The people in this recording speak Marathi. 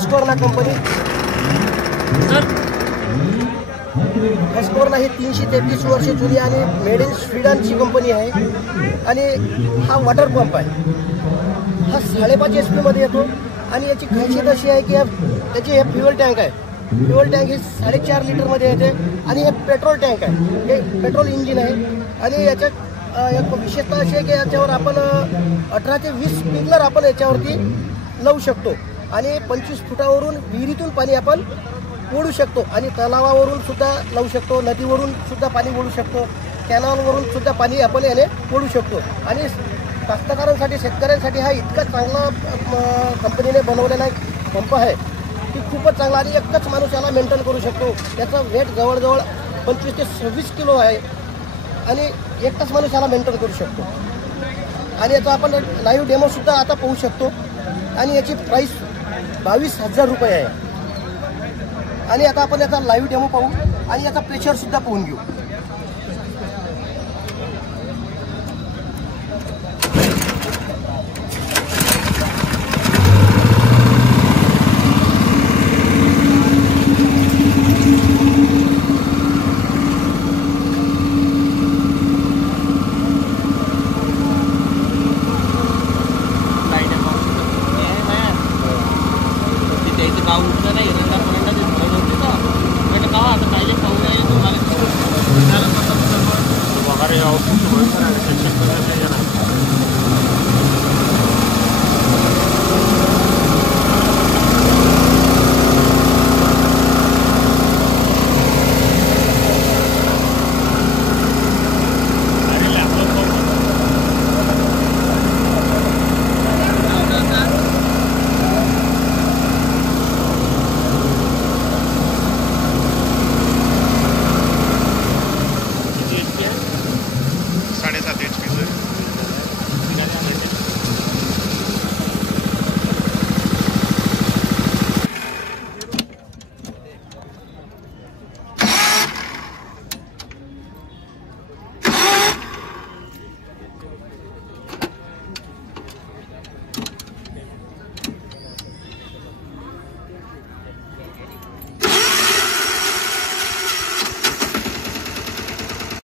हस्क्वर्ना कंपनी. हस्क्वर्ना ही 333 वर्ष जुनी आणि मेड इन स्वीडनची कंपनी आहे. आणि हा वॉटर पंप आहे. हा 5.5 HP मध्ये येतो. आणि याची खासियत अशी आहे की त्याची हे फ्युएल टँक आहे. फ्युएल टँक ही 4.5 लिटरमध्ये येते. आणि हे पेट्रोल टँक आहे. हे पेट्रोल इंजिन आहे. आणि याच्यात विशेषतः अशी आहे की याच्यावर आपण 18 ते 20 स्प्रिंकलर आपण याच्यावरती लावू शकतो. आणि 25 फुटावरून विहिरीतून पाणी आपण ओढू शकतो. आणि तलावावरून सुद्धा लावू शकतो. नदीवरून सुद्धा पाणी ओढू शकतो. कॅनॉलवरून सुद्धा पाणी आपण याने ओढू शकतो. आणि कास्तकारांसाठी शेतकऱ्यांसाठी हा इतका चांगला कंपनीने बनवलेला पंप आहे की खूपच चांगला. आणि एकच माणूस याला मेंटेन करू शकतो. याचा वेट जवळजवळ 25 ते 26 किलो आहे. आणि एकटाच माणूस याला मेंटेन करू शकतो. आणि याचा आपण लाईव्ह डेमोसुद्धा आता पाहू शकतो. आणि याची प्राईस 22,000 रुपये आहे. आणि आता आपण याचा लाईव्ह डेमो पाहू आणि याचा प्रेशरसुद्धा पाहून घेऊ.